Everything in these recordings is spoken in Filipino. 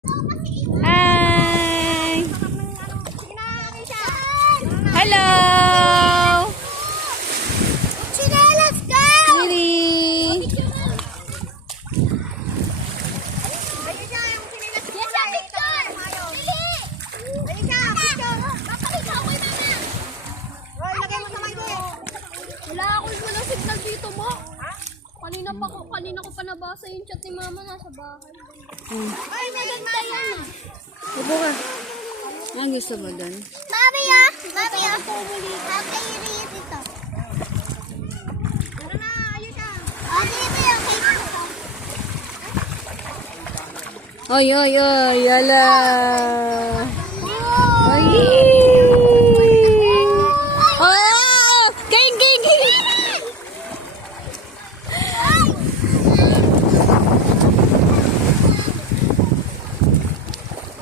Hi! Hello! Chinelas ka! Lily! Ayun siya, yung chinelas ko. Yes, picture! Lili! Ayun siya, picture! Papalik ako kay mama! Hoy, lagay mo sa mic ko. Wala walang signal dito mo. Kanina ko pa nabasa yung chat ni mama nasa bahay. Ay, may gagmaya! Upo ka. Ang gusto mo doon? Mami ah! Mami ah! Happy read ito. Ano na, ayun siya. Ah, dito yung cake ko. Oy, oy, oy! Yala! Oy! Oh! Ging, ging, ging!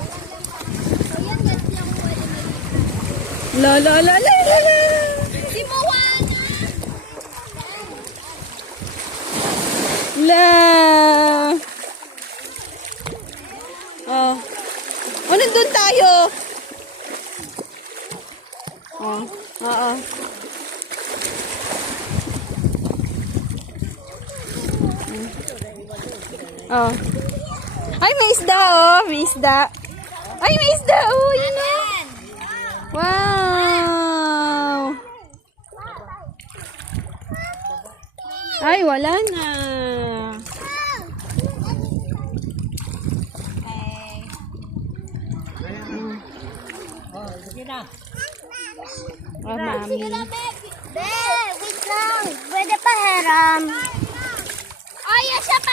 Ayan, guys, yung pwede mag- La, la, la, la, la, la! Si Moana! La! Oh. Oh, nandun tayo. Oh. Oo. Oh. Ay, may isda, oh. May isda. Ay, may isda, oh. Yun, oh. Wow. Ay, wala na. Oh, mami. Be, wait lang. Pwede pa heram. Ay, siya pa